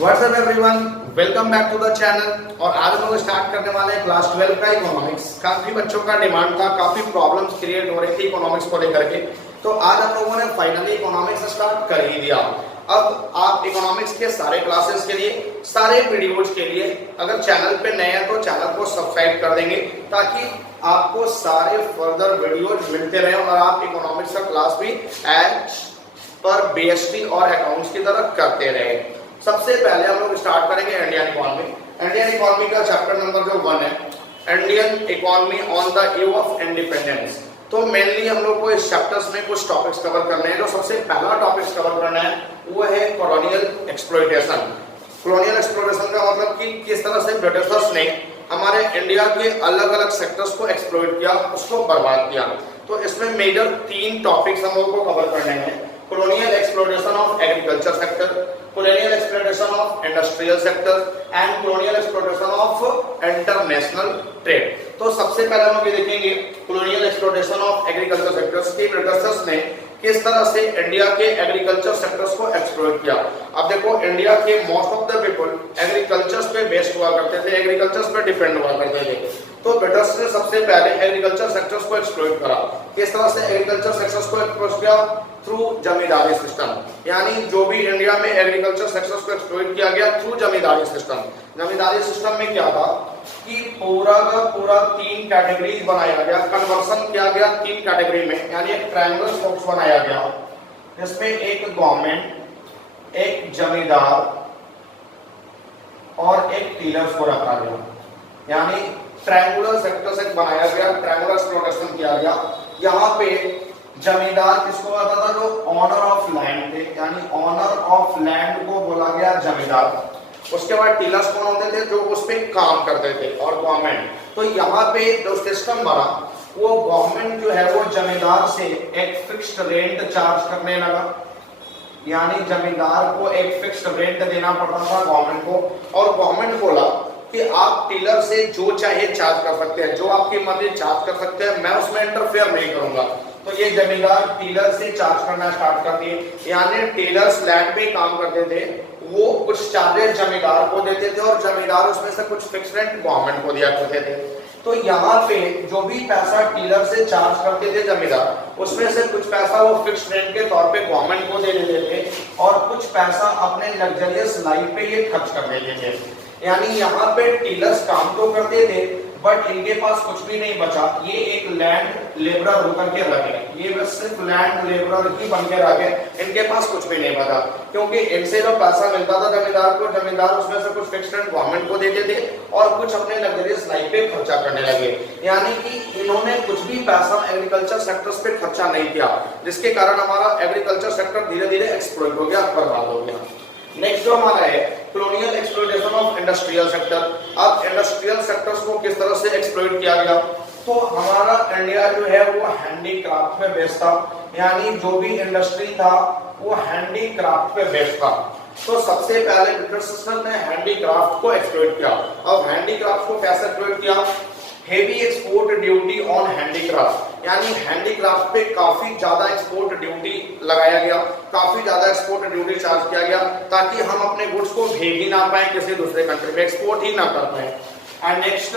WhatsApp everyone, welcome back to the channel. और आज हम लोग स्टार्ट करने वाले हैं क्लास 12 का इकोनॉमिक्स। काफी बच्चों का डिमांड था, काफी प्रॉब्लम्स क्रिएट हो रही थी इकोनॉमिक्स को लेकर के, तो आज हम लोगों ने फाइनली इकोनॉमिक्स स्टार्ट कर ही दिया। अब आप इकोनॉमिक्स के सारे क्लासेस के लिए, सारे वीडियोज के लिए अगर चैनल पे नए हैं तो चैनल को सब्सक्राइब कर देंगे ताकि आपको सारे फर्दर वीडियोज मिलते रहे और आप इकोनॉमिक्स का क्लास भी एज पर बीएसटी और अकाउंट्स की तरह करते रहे। सबसे पहले हम लोग स्टार्ट करेंगे इंडियन इकोनॉमी। इंडियन इकोनॉमी का चैप्टर नंबर जो 1 है, Indian economy on the eve of independence. तो मेनली हम लोग को इस चैप्टर्स में कुछ टॉपिक्स कवर करने हैं। जो सबसे पहला टॉपिक्स कवर करना है वो है कॉलोनियल एक्सप्लॉयटेशन। कॉलोनियल एक्सप्लॉयटेशन का मतलब कि किस तरह से ब्रिटिशर्स ने हमारे इंडिया के अलग अलग सेक्टर्स को एक्सप्लॉयट किया, उसको बर्बाद किया। तो इसमें मेजर 3 टॉपिक्स हम लोग को कवर करने हैं। colonial exploitation of agriculture sector, colonial exploitation of industrial sector and colonial exploitation of international trade। तो सबसे पहले हम ये देखेंगे colonial exploitation of agriculture sectors की ब्रिटिशर्स ने किस तरह से इंडिया के एग्रीकल्चर सेक्टर्स को एक्सप्लॉइट किया। अब देखो, इंडिया के most of the people agriculture पे बेस्ड हुआ करते थे, एग्रीकल्चर पे डिपेंड हुआ करते थे। तो ब्रिटिश ने सबसे पहले एग्रीकल्चर सेक्टर्स को एक्सप्लॉइट करा। किस तरह से एग्रीकल्चर सेक्टर्स को एक्सप्लॉइट किया? थ्रू जमींदारी सिस्टम। यानी जो भी इंडिया में एग्रीकल्चर सेक्टर्स को एक्सप्लॉइट किया गया थ्रू जमींदारी सिस्टम। जमींदारी सिस्टम में क्या था कि पूरा का पूरा 3 कैटेगरीज बनाया गया, कन्वर्सन किया गया 3 कैटेगरी में। यानी एक ट्रायंगल बॉक्स बनाया गया जिसमें एक गवर्नमेंट, एक जमींदार और एक टीलर्स को रखा गया। यानी ट्रायंगुलर सेक्टर से बनाया गया, ट्रायंगुलर एक्सप्लॉयटेशन किया गया। यहाँ पे जमींदार किसको आता था? जो ऑनर ऑफ लैंड थे, यानी ऑनर ऑफ लैंड को बोला गया जमींदार। उसके बाद टीलर्स कौन होते थे? जो उस पे काम करते थे, और गवर्नमेंट। तो यहाँ पे जो सिस्टम बना वो गवर्नमेंट जो है वो जमींदार से एक फिक्स्ड रेंट चार्ज करने लगा। यानी जमींदार को एक फिक्स्ड रेंट देना पड़ता था गवर्नमेंट को, और गवर्नमेंट बोला कि आप टीलर से जो चाहे चार्ज कर सकते हैं, जो आपकी मर्जी चार्ज कर सकते हैं, मैं उसमें इंटरफेयर नहीं करूंगा। तो ये जमींदार टीलर से चार्ज करना स्टार्ट कर दिए। यानी टीलर्स लैंड पे काम करते थे, वो कुछ चार्जेस जमींदार को देते थे और जमींदार उसमें से कुछ फिक्स रेंट गवर्नमेंट को दिया करते थे। तो यहाँ पे जो भी पैसा टीलर से चार्ज करते थे जमींदार, उसमें से कुछ पैसा वो फिक्स रेंट के तौर पे गवर्नमेंट को दे देते थे और कुछ पैसा अपने लग्जरियस लाइफ पे ये खर्च कर देते थे। यानी यहाँ पे टीलर्स काम तो करते थे बट इनके पास कुछ भी नहीं बचा। ये एक लैंड लेबरर होकर के रहे, ये बस सिर्फ लैंड लेबरर ही बन के रहे, इनके पास कुछ भी नहीं बचा। क्योंकि इनसे जो पैसा मिलता था जमींदार को, जमींदार उसमें से कुछ फिक्स्ड रेंट गवर्नमेंट को देते थे और कुछ अपने लग्जरियस लाइफ पे खर्चा करने लगे। यानी कि इन्होंने कुछ भी पैसा एग्रीकल्चर सेक्टर्स पे खर्चा नहीं किया, जिसके कारण हमारा एग्रीकल्चर सेक्टर धीरे धीरे एक्सप्लॉइट हो गया, बर्बाद हो गया। नेक्स्ट जो हमारा है colonial exploitation of industrial sector. अब इंडस्ट्रियल सेक्टर्स को किस तरह से एक्सप्लॉइट किया गया? तो हमारा इंडिया जो है वो हैंडीक्राफ्ट पे बेस्ड था। यानी जो भी इंडस्ट्री था वो हैंडीक्राफ्ट पे बेस्ड था। तो सबसे पहले ब्रिटिश ने हैंडीक्राफ्ट को एक्सप्लॉइट किया। अब हैंडीक्राफ्ट को कैसे एक्सप्लॉइट किया? Heavy export duty on handicraft. यानी हैंडीक्राफ्ट पे काफी ज्यादा एक्सपोर्ट ड्यूटी लगाया गया, काफी ज्यादा एक्सपोर्ट ड्यूटी चार्ज किया गया ताकि हम अपने गुड्स को भेज ही ना पाए किसी दूसरे कंट्री में, एक्सपोर्ट ही ना कर पाए। And next,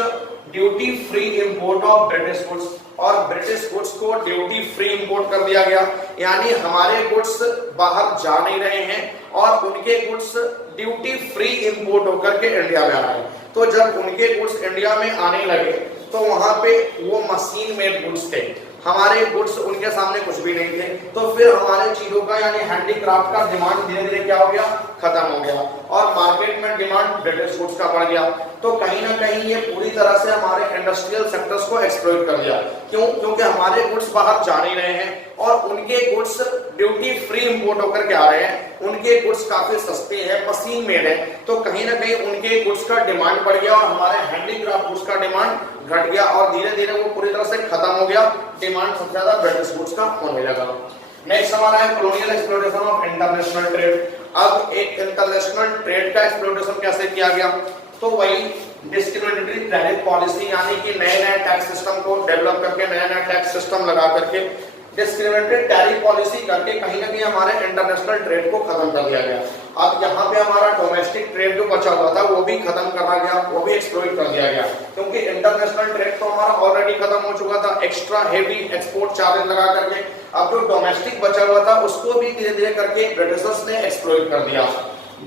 duty free import of British goods. और ब्रिटिश गुड्स को ड्यूटी फ्री इंपोर्ट कर दिया गया। यानी हमारे गुड्स बाहर जा नहीं रहे हैं और उनके गुड्स ड्यूटी फ्री इंपोर्ट होकर के इंडिया में आ रहे हैं। तो जब उनके गुड्स इंडिया में आने लगे तो वहां पे वो मशीन मेड गुड्स थे, हमारे गुड्स उनके सामने कुछ भी नहीं थे। तो फिर हमारे चीजों का यानी हैंडीक्राफ्ट का डिमांड धीरे धीरे क्या हो गया? खत्म हो गया और मार्केट में डिमांड ब्रिटिश गुड्स का बढ़ गया। तो कहीं ना कहीं ये पूरी तरह से हमारे इंडस्ट्रियल सेक्टर्स को एक्सप्लॉइट कर दिया। क्यों? क्योंकि हमारे गुड्स बाहर जा नहीं रहे हैं और उनके गुड्स ड्यूटी फ्री इंपोर्ट होकर के आ रहे हैं। उनके गुड्स काफी सस्ते हैं, मशीन मेड है, तो कहीं ना कहीं उनके गुड्स का डिमांड बढ़ गया और हमारे हैंडीक्राफ्ट गुड्स का डिमांड घट गया और धीरे धीरे वो पूरी तरह से खत्म हो गया। डिमांड सबसे ज्यादा ब्रिटिश गुड्स का होने लगा। नेक्स्ट हमारा है colonial exploitation of international trade. अब एक इंटरनेशनल ट्रेड का एक्सप्लॉयटेशन कैसे किया गया? तो वही डिस्क्रिमिनेटरी टैरिफ पॉलिसी, यानी कि नए नए टैक्स सिस्टम को डेवलप करके, नया नया टैक्स सिस्टम लगा करके डिस्क्रिमिनेटरी टैरिफ पॉलिसी करके कहीं ना कहीं हमारे इंटरनेशनल ट्रेड को खत्म कर दिया गया। अब यहाँ पे हमारा डोमेस्टिक ट्रेड जो बचा हुआ था वो भी खत्म करा गया, वो भी एक्सप्लॉइट कर दिया गया, क्योंकि इंटरनेशनल ट्रेड तो हमारा ऑलरेडी खत्म हो चुका था एक्स्ट्रा हेवी एक्सपोर्ट चार्जेस लगा करके। अब जो डोमेस्टिक बचा हुआ था उसको भी धीरे धीरे करके ब्रिटिशर्स ने एक्सप्लॉइट कर दिया।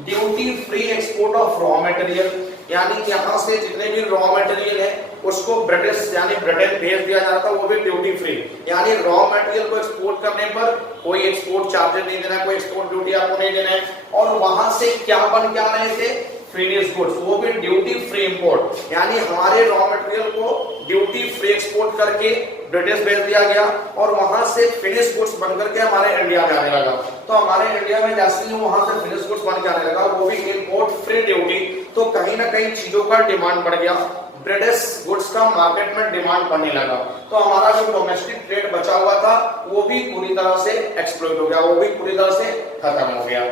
Duty free export of raw material, यानी यहाँ से जितने भी रॉ मटेरियल है उसको ब्रिटिश यानी ब्रिटेन भेज दिया जा रहा था, वो भी ड्यूटी फ्री, यानी रॉ मटेरियल को एक्सपोर्ट करने पर कोई एक्सपोर्ट चार्जेस नहीं देना, कोई एक्सपोर्ट ड्यूटी आपको नहीं देना है। और वहां से क्या बन के आ रहे थे, फिनिश गुड्स, वो भी ड्यूटी फ्री इंपोर्ट, यानी हमारे रॉ मटेरियल को ड्यूटी फ्री एक्सपोर्ट करके ब्रिटिश भेज दिया गया और वहां से फिनिश गुड्स बनकर के हमारे इंडिया में आने लगा। तो हमारे इंडिया में जैसे ही वहां से फिनिश गुड्स बन के आने लगा, वो भी इंपोर्ट फ्री ड्यूटी, तो कहीं ना कहीं चीजों का डिमांड बढ़ गया, ब्रिटिश गुड्स का मार्केट में डिमांड बढ़ने लगा। तो हमारा जो डोमेस्टिक ट्रेड बचा हुआ था वो भी पूरी तरह से एक्सप्लॉइट हो गया, वो भी पूरी तरह से खत्म हो गया।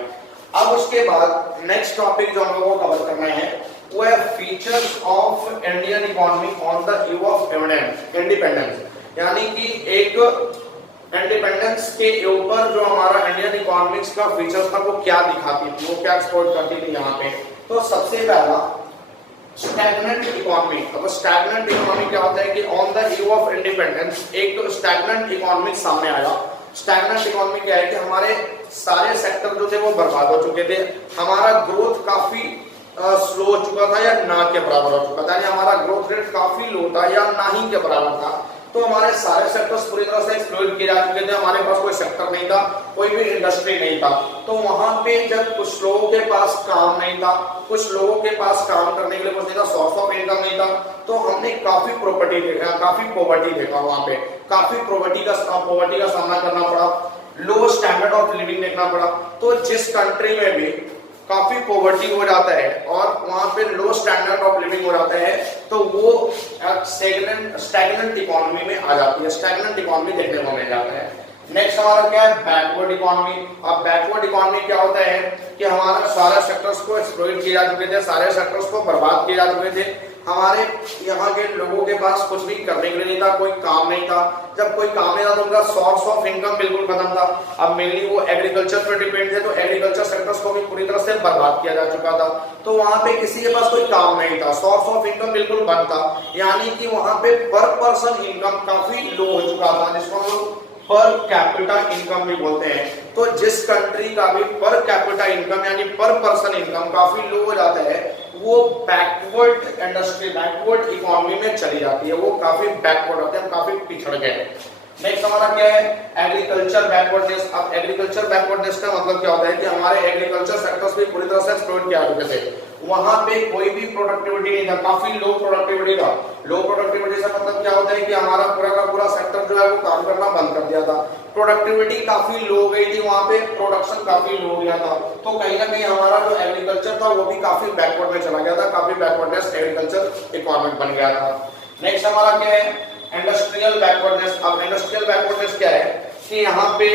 अब उसके बाद नेक्स्ट टॉपिक जो हम लोगों को कवर करना है वो है features of Indian economy on the eve of independence, यानी कि एक इंडिपेंडेंस के ऊपर जो हमारा इंडियन इकोनॉमिक्स का फीचर्स था वो क्या दिखाती थी, वो क्या एक्सपोर्ट करती थी यहाँ पे। तो सबसे पहला स्टैग्नेंट इकोनॉमी। अब स्टैग्नेंट इकोनॉमी क्या होता है कि on the eve of independence एक स्टैग्नेंट इकोनॉमी सामने आया। स्टैग्नेंट इकोनॉमी क्या है कि हमारे सारे सेक्टर जो थे वो बर्बाद हो चुके थे, हमारा ग्रोथ काफी स्लो हो चुका था या ना के बराबर हो चुका था, यानी हमारा ग्रोथ रेट काफी लो था या ना ही के बराबर था। तो हमारे सारे सेक्टर्स पूरी तरह से एक्सप्लॉइट किए जा चुके थे, हमारे पास कोई सेक्टर नहीं था, कोई भी इंडस्ट्री नहीं था। तो वहां पे जब कुछ लोगों के पास काम नहीं था, कुछ लोगों के पास काम करने के लिए कुछ नहीं था, सोर्स ऑफ इनकम नहीं था, तो हमने काफी पॉवर्टी देखा, वहां पे काफी पॉवर्टी का सामना करना पड़ा, लो स्टैंडर्ड ऑफ लिविंग देखना पड़ा। तो जिस कंट्री में भी काफी पॉवर्टी हो जाता है और वहां पे लो स्टैंडर्ड ऑफ लिविंग हो जाता है तो वो स्टैग्नेंट इकोनॉमी में आ जाती है, स्टैग्नेंट इकोनॉमी देखने को मिल जाता है। नेक्स्ट हमारा क्या है, बैकवर्ड इकोनॉमी। अब बैकवर्ड इकोनॉमी क्या होता है कि हमारा सारे सेक्टर्स को एक्सप्लॉइट किए जा चुके थे, सारे सेक्टर्स को बर्बाद किए जा चुके थे, हमारे यहाँ के लोगों के पास कुछ भी करने के लिए नहीं था, कोई काम नहीं था। जब कोई काम नहीं था तो उनका सोर्स ऑफ इनकम बिल्कुल खत्म था। अब मेनली वो एग्रीकल्चर पर डिपेंड थे, तो एग्रीकल्चर सेक्टर्स को भी पूरी तरह से बर्बाद किया जा चुका था। तो वहां पे किसी के पास कोई काम नहीं था, सोर्स ऑफ इनकम बिल्कुल बंद था, यानी कि वहां पे पर पर्सन इनकम काफी लो हो चुका था, जिसको हम लोग पर कैपिटा इनकम भी बोलते हैं। तो जिस कंट्री का भी पर कैपिटा इनकम यानी पर पर्सन इनकम काफी लो हो जाता है, वो बैकवर्ड इंडस्ट्री, बैकवर्ड इकोनॉमी में चली जाती है, वो काफी बैकवर्ड होते हैं, काफी पिछड़ गए। नेक्स्ट हमारा क्या है, एग्रीकल्चर बैकवर्डनेस। अब एग्रीकल्चर बैकवर्डनेस का मतलब क्या होता है कि हमारे एग्रीकल्चर सेक्टर्स भी पूरी तरह से एक्सप्लॉइट किया चुके थे, वहां पे कोई भी प्रोडक्टिविटी नहीं था, काफी लो प्रोडक्टिविटी था। लो प्रोडक्टिविटी से मतलब क्या होता है कि हमारा पूरा का पूरा सेक्टर जो है वो काम करना बंद कर दिया था, प्रोडक्टिविटी काफी लो हो गई थी, वहां पे प्रोडक्शन काफी लो हो गया था। तो कहीं ना कहीं हमारा जो एग्रीकल्चर था वो भी काफी बैकवर्ड में चला गया था, काफी बैकवर्डनेस एग्रीकल्चर इकोनॉमी बन गया था। नेक्स्ट हमारा क्या है, इंडस्ट्रियल बैकवर्डनेस। अब इंडस्ट्रियल बैकवर्डनेस क्या है कि यहाँ पे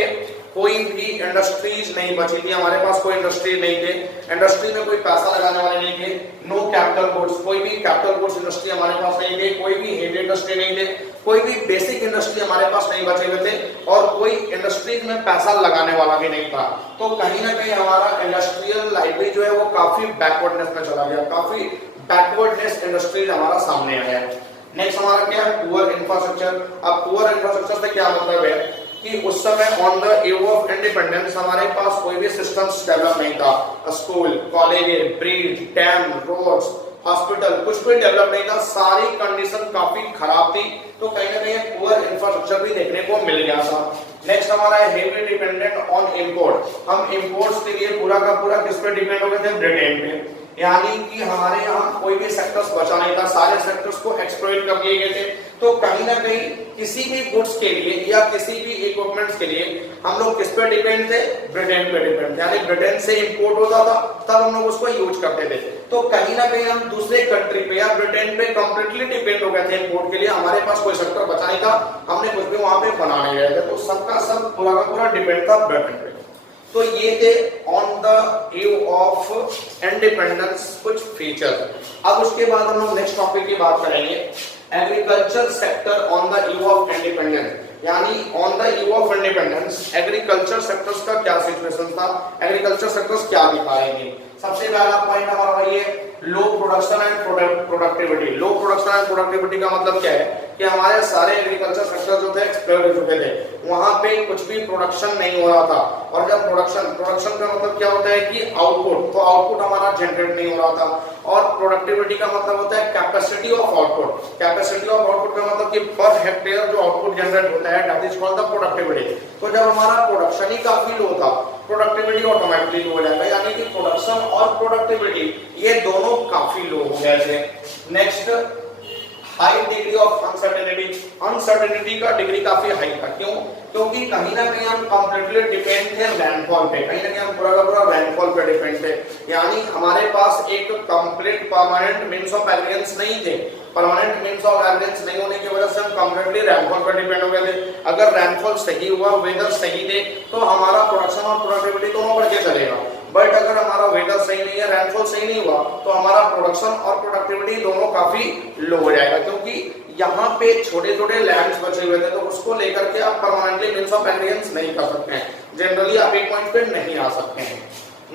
कोई भी इंडस्ट्रीज नहीं बची थी, हमारे पास कोई इंडस्ट्री नहीं थे, इंडस्ट्री में कोई पैसा लगाने वाले नहीं थे, नो कैपिटल गुड्स, कोई भी कैपिटल गुड्स इंडस्ट्री हमारे पास नहीं थे, कोई भी हेवी इंडस्ट्री नहीं थे, कोई भी बेसिक इंडस्ट्री हमारे पास नहीं बचे हुए थे और कोई इंडस्ट्रीज में पैसा लगाने वाला भी नहीं था। तो कहीं ना कहीं हमारा इंडस्ट्रियल लाइफ जो है वो काफी बैकवर्डनेस में चला गया, काफी बैकवर्डनेस इंडस्ट्रीज हमारा सामने आया है। नेक्स्ट हमारा क्या है, पुअर इंफ्रास्ट्रक्चर। अब पुअर इंफ्रास्ट्रक्चर से क्या मतलब है कि उस समय on the eve of independence हमारे पास कोई भी सिस्टम्स डेवलप नहीं था, school, college, bridge, dam, roads, hospital कुछ भी डेवलप नहीं था, सारी कंडीशन काफी खराब थी। तो कहीं ना कहीं पुअर इंफ्रास्ट्रक्चर भी देखने को मिल गया था। नेक्स्ट हमारा है हेवी डिपेंडेंट ऑन इंपोर्ट। हम इंपोर्ट्स के लिए पूरा का पूरा किस पे डिपेंड हो गए थे, ब्रिटेन पे, यानी कि हमारे यहाँ कोई भी सेक्टर्स बचा नहीं था, सारे सेक्टर्स को एक्सप्लॉइट कर दिए गए थे। तो कहीं ना कहीं किसी भी गुड्स के लिए या किसी भी इक्विपमेंट्स के लिए हम लोग किस पे डिपेंड थे, ब्रिटेन पे डिपेंड, यानी ब्रिटेन से इंपोर्ट होता था तब हम लोग उसको यूज करते थे। तो कहीं ना कहीं हम दूसरे कंट्री पे या ब्रिटेन पे कंप्लीटली डिपेंड हो गए थे इंपोर्ट के लिए, हमारे पास कोई सेक्टर बचा नहीं था, हमने कुछ भी वहां पे बना नहीं गए थे, तो सबका सब पूरा का पूरा डिपेंड था ब्रिटेन पे। तो ये थे on the eve of independence कुछ फीचर्स। अब उसके बाद हम लोग नेक्स्ट टॉपिक की बात करेंगे, agriculture sector on the eve of independence, यानी on the eve of independence agriculture sectors का क्या सिचुएशन था, एग्रीकल्चर सेक्टर्स क्या दिखाएंगे। सबसे पहला पॉइंट हमारा वही है low production and productivity. Low production and productivity का मतलब क्या है कि हमारे सारे एग्रीकल्चर सेक्टर जो थे एक्सप्लोर हो चुके थे, वहां पे कुछ भी प्रोडक्शन नहीं हो रहा था। और जब प्रोडक्शन का मतलब क्या होता है कि आउटपुट, तो आउटपुट हमारा जनरेट नहीं हो रहा था। और प्रोडक्टिविटी का मतलब होता है capacity of output. Capacity of output का मतलब कि पर हेक्टेयर जो आउटपुट जनरेट होता है that is called the productivity. तो जब हमारा प्रोडक्शन ही काफी लो था, प्रोडक्टिविटी ऑटोमेटिकली लो हो जाएगा, यानी कि प्रोडक्शन और प्रोडक्टिविटी ये दोनों काफी लो हो गए थे। Next, high degree of uncertainty. Uncertainty का डिग्री काफी हाई था। क्यों? क्योंकि कहीं ना कहीं हम कंप्लीटली डिपेंड थे रैनफॉल पे, कहीं ना कहीं हम पूरा का पूरा रैनफॉल पे डिपेंड थे। यानी हमारे पास एक कंप्लीट परमानेंट मींस ऑफ एग्रीगेंस नहीं थे। परमानेंट मींस ऑफ एग्रीगेंस नहीं होने की वजह से हम कंप्लीटली रैनफॉल पर डिपेंड हो गए थे। अगर रैनफॉल सही हुआ, वेदर सही थे, तो हमारा प्रोडक्शन और प्रोडक्टिविटी दोनों बढ़ के चलेगा। बट अगर हमारा वेदर सही नहीं है, रैनफॉल सही नहीं हुआ, तो हमारा प्रोडक्शन और प्रोडक्टिविटी दोनों काफी लो हो जाएगा। क्योंकि यहाँ पे छोटे छोटे लैंड्स बचे हुए थे, तो उसको लेकर के आप परमानेंटली मींस ऑफ एग्रीगेंस नहीं कर सकते हैं। जनरली आप एक पॉइंट पे नहीं आ सकते हैं।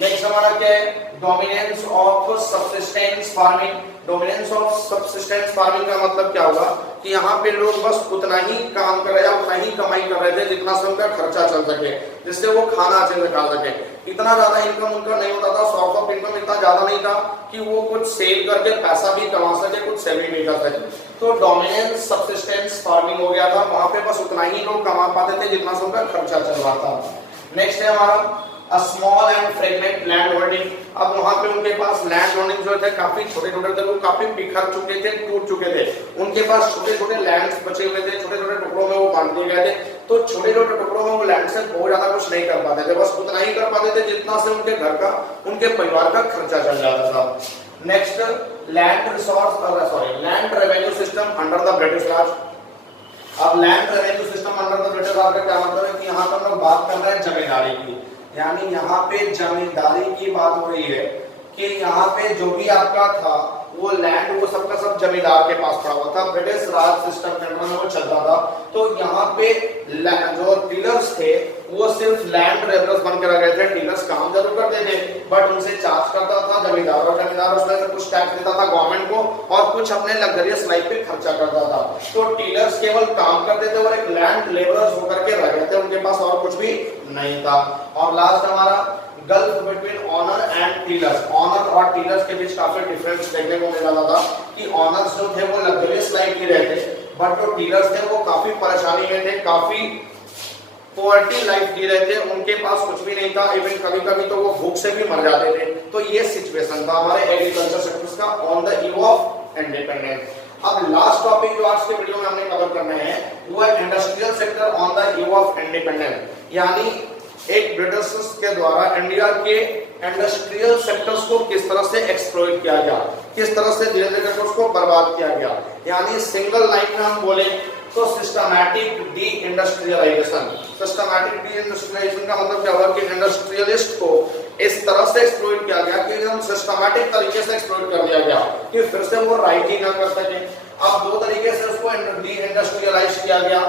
नेक्स्ट हमारा क्या है? Dominance of subsistence farming. Dominance of subsistence farming का मतलब क्या होगा कि यहाँ पे लोग बस उतना ही काम कर रहे हैं, उतना ही कमाई कर रहे थे जितना से उनका खर्चा चल सके, जिससे वो खाना अच्छे से खा सके। इतना ज्यादा इनकम उनका नहीं होता था, सोर्स ऑफ इनकम इतना ज्यादा नहीं था कि वो कुछ सेल करके पैसा भी कमा सके, कुछ सेविंग भी कर सके। तो डोमिनेंस सबसिस्टेंस फार्मिंग हो गया था, वहां पे बस उतना ही लोग कमा पाते थे जितना से उनका खर्चा चल रहा था। नेक्स्ट है हमारा A small and fragment land holding। अब वहां पे उनके पास लैंड होल्डिंग जो थे काफी छोटे छोटे थे, वो काफी बिखर चुके थे, टूट चुके थे। उनके पास छोटे छोटे लैंड्स बचे हुए थे, छोटे छोटे टुकड़ों में वो बांट दिए गए थे। तो छोटे छोटे टुकड़ों में वो लैंड से बहुत ज्यादा कुछ नहीं कर पाते थे, बस उतना ही कर पाते थे जितना से उनके घर का, उनके परिवार का खर्चा चल जाता था। Next, land revenue system under the British Raj. अब land revenue system under the British Raj का क्या मतलब है कि यहाँ पर हम लोग बात कर रहे हैं जमींदारी की। यानी यहाँ पे जमींदारी की बात हो रही है कि यहाँ पे जो भी आपका था वो लैंड, वो सबका सब जमींदार के पास पड़ा हुआ था। ब्रिटिश राज सिस्टम के अंदर में वो चल रहा था। तो यहाँ पे जो डीलर्स थे वो सिर्फ लैंड लेबरर्स बनकर रह गए थे। डीलर्स काम जरूर करते थे, बट उनसे चार्ज करता था जमींदार, और जमींदार उसमें से कुछ टैक्स देता था गवर्नमेंट को और कुछ अपने लग्जरियस लाइफ पे खर्चा करता था। तो डीलर्स केवल काम करते थे और एक लैंड लेबरर्स होकर के रह गए थे, उनके पास और कुछ भी नहीं था। और लास्ट हमारा gulf between owner and tillers. Owner और टीलर्स के बीच काफी डिफरेंस देखने को मिल रहा था कि ऑनर्स जो थे वो लग्जरियस लाइफ जी रहे थे, बट जो टीलर्स थे वो काफी परेशानी में थे, काफी पॉवर्टी लाइफ जी रहे थे, उनके पास कुछ भी नहीं था। इवन कभी कभी तो वो भूख से भी मर जाते थे। तो ये सिचुएशन था हमारे एग्रीकल्चर सेक्टर्स का on the eve of independence. अब लास्ट टॉपिक जो आज के वीडियो में हमने कवर करना है वो है industrial sector on the eve of independence. यानी एक ब्रिटिश के द्वारा इंडिया के इंडस्ट्रियल सेक्टर्स को किस तरह से एक्सप्लॉइट किया गया, किस तरह से धीरे धीरे करके उसको बर्बाद किया गया। यानी सिंगल लाइन में हम बोले तो systematic deindustrialisation. Systematic deindustrialisation का मतलब क्या हुआ कि इंडस्ट्रियलिस्ट को इस तरह से एक्सप्लॉइट किया गया कि एकदम सिस्टमैटिक तरीके से एक्सप्लॉइट कर दिया गया कि फिर से वो राइट ही ना कर सके। अब दो तरीके से उसको डी इंडस्ट्रियलाइज किया गया।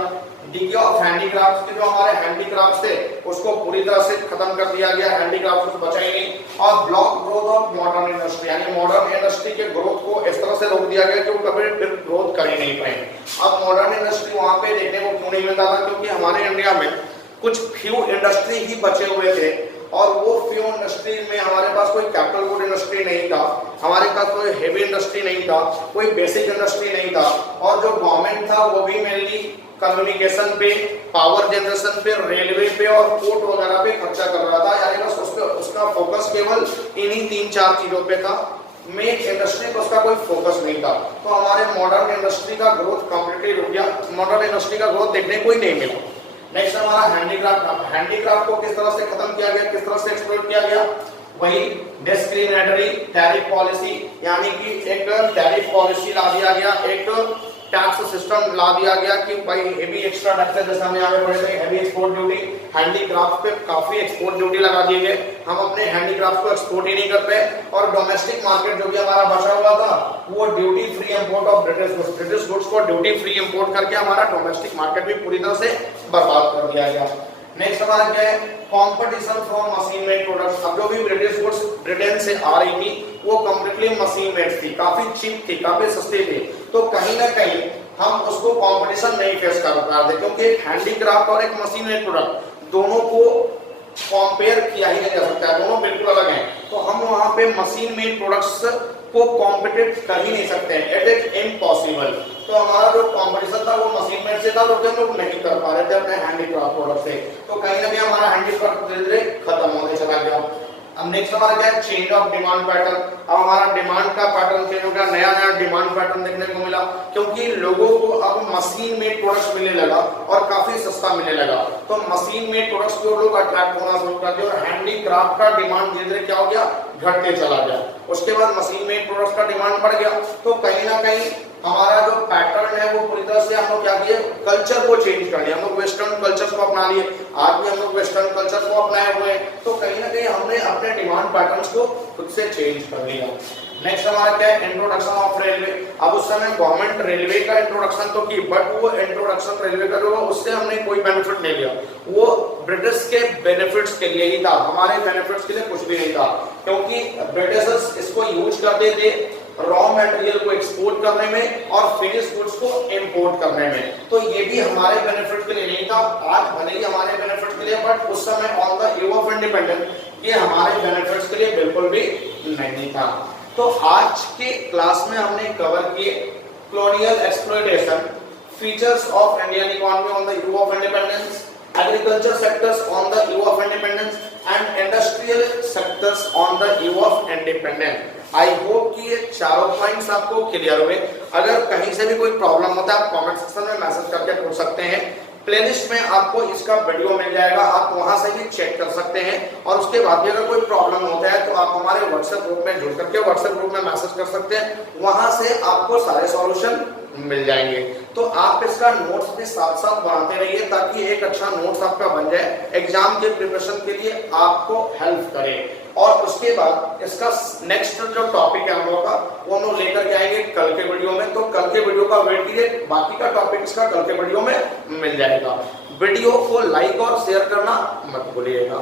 डिग्री ऑफ हैंडीक्राफ्ट के जो हमारे हैंडीक्राफ्ट थे उसको पूरी तरह से खत्म कर दिया गया, हैंडीक्राफ्ट कुछ बचा ही नहीं। और block growth of modern industry, यानी मॉडर्न इंडस्ट्री के ग्रोथ को इस तरह से रोक दिया गया कि वो कभी फिर ग्रोथ कर ही नहीं पाए। अब मॉडर्न इंडस्ट्री वहां पे देखने को क्यों नहीं मिलता था, क्योंकि हमारे इंडिया में कुछ फ्यू इंडस्ट्री ही बचे हुए थे और वो फ्यू इंडस्ट्री में हमारे पास कोई कैपिटल गुड इंडस्ट्री नहीं था, हमारे पास कोई हेवी इंडस्ट्री नहीं था, कोई बेसिक इंडस्ट्री नहीं था। और जो गवर्नमेंट था वो भी मेनली कम्युनिकेशन पे, पावर जनरेशन पे, रेलवे पे और पोर्ट वगैरह पे खर्चा कर रहा था। यानी बस उसका फोकस केवल इन्हीं 3-4 चीजों पे था। मेक इंडस्ट्री पर उसका कोई फोकस नहीं था। तो हमारे मॉडर्न इंडस्ट्री का ग्रोथ कंप्लीटली रुक गया, मॉडर्न इंडस्ट्री का ग्रोथ देखने को ही नहीं मिला। नेक्स्ट हमारा हैंडीक्राफ्ट। हैंडीक्राफ्ट को किस तरह से खत्म किया गया, किस तरह से एक्सप्लॉइट किया गया? वही डिस्क्रिमिनेटरी टैरिफ पॉलिसी, यानी कि एक टैरिफ पॉलिसी ला दिया गया, एक टैक्स सिस्टम ला दिया गया कि भाई हेवी एक्स्ट्रा टैक्सेस जैसे हमने यहाँ पे पढ़े थे, हेवी एक्सपोर्ट ड्यूटी, हैंडीक्राफ्ट पे काफी एक्सपोर्ट ड्यूटी लगा दिए गए। हम अपने हैंडीक्राफ्ट को एक्सपोर्ट ही नहीं करते और डोमेस्टिक मार्केट जो भी हमारा बचा हुआ था वो duty free import of British goods को ड्यूटी फ्री इंपोर्ट करके हमारा डोमेस्टिक मार्केट भी पूरी तरह से बर्बाद कर दिया गया। नेक्स्ट हमारा क्या है, competition from machine made products. अब जो भी ब्रिटिश गुड्स ब्रिटेन से आ रही थी वो कंप्लीटली मशीन मेड थी, काफी चीप थी, काफी सस्ती थी, तो कहीं ना कहीं हम उसको कंपटीशन नहीं फेस कर पा रहे, क्योंकि एक हैंडीक्राफ्ट और एक मशीन मेड प्रोडक्ट दोनों को कंपेयर किया ही नहीं जा सकता, दोनों बिल्कुल अलग हैं। तो हम वहां पे मशीन मेड प्रोडक्ट्स को कॉम्पिटिट कर ही नहीं सकते हैं, इट इज इम्पॉसिबल। तो हमारा जो कंपटीशन था वो मशीन मेड से था, तो हम लोग नहीं कर पा रहे थे अपने हैंडीक्राफ्ट प्रोडक्ट से, तो कहीं ना कहीं हमारा हैंडीक्राफ्ट धीरे-धीरे खत्म होने चला गया। अब नेक्स्ट हमारा क्या है, चेंज ऑफ डिमांड पैटर्न। अब हमारा डिमांड का पैटर्न चेंज हो गया, नया नया डिमांड पैटर्न देखने को मिला, क्योंकि लोगों को अब मशीन मेड प्रोडक्ट्स मिलने लगा और काफी सस्ता मिलने लगा, तो मशीन मेड प्रोडक्ट्स को लोग अट्रैक्ट होना शुरू कर दिए और हैंडीक्राफ्ट का डिमांड धीरे धीरे क्या हो गया, घटते चला गया। उसके बाद मशीन मेड प्रोडक्ट्स का डिमांड बढ़ गया, तो कहीं ना कहीं हमारा जो पैटर्न है वो पूरी तरह से हम लोग क्या किए, कल्चर को चेंज कर लिया, हम लोग वेस्टर्न कल्चर को अपना लिए, आज भी हम लोग वेस्टर्न कल्चर को अपनाए हुए हैं, तो कहीं ना कहीं हमने अपने डिमांड पैटर्न्स को खुद से चेंज कर लिया। नेक्स्ट हमारा क्या है, इंट्रोडक्शन ऑफ रेलवे। अब उस समय गवर्नमेंट रेलवे का इंट्रोडक्शन तो की, बट वो इंट्रोडक्शन रेलवे का जो उससे हमने कोई बेनिफिट नहीं लिया, वो ब्रिटिश के बेनिफिट्स के लिए ही था, हमारे बेनिफिट्स के लिए कुछ भी नहीं था, क्योंकि ब्रिटिशर्स इसको यूज करते थे रॉ मटेरियल को एक्सपोर्ट करने में और फिनिश गुड्स को इंपोर्ट करने में, तो ये भी हमारे बेनिफिट के लिए नहीं था। आज भले ही हमारे बेनिफिट के लिए, बट उस समय on the eve of independence ये हमारे बेनिफिट्स के लिए बिल्कुल भी नहीं था। तो आज के क्लास में हमने कवर किए colonial exploitation, features of Indian economy on the eve of independence, agriculture sectors on the eve of independence and industrial sectors on the eve of independence। I hope कि ये चारों पॉइंट्स आपको clear हुए। अगर कहीं से भी कोई प्रॉब्लम होता है आप कमेंट सेक्शन में मैसेज करके पूछ सकते हैं। प्लेलिस्ट में आपको इसका वीडियो मिल जाएगा, आप वहां से भी चेक कर सकते हैं, और उसके बाद भी अगर कोई प्रॉब्लम होता है तो आप हमारे व्हाट्सएप ग्रुप में जुड़ करके व्हाट्सएप ग्रुप में मैसेज कर सकते हैं, वहां से आपको सारे सॉल्यूशन मिल जाएंगे। तो आप इसका नोट्स भी साथ साथ बनाते रहिए ताकि एक अच्छा नोट्स आपका बन जाए, एग्जाम के प्रिपरेशन के लिए आपको हेल्प करे। और उसके बाद इसका नेक्स्ट जो टॉपिक है हम लोगों का वो हम लोग लेकर के आएंगे कल के वीडियो में, तो कल के वीडियो का वेट कीजिए, बाकी का टॉपिक इसका कल के वीडियो में मिल जाएगा। वीडियो को लाइक और शेयर करना मत भूलिएगा।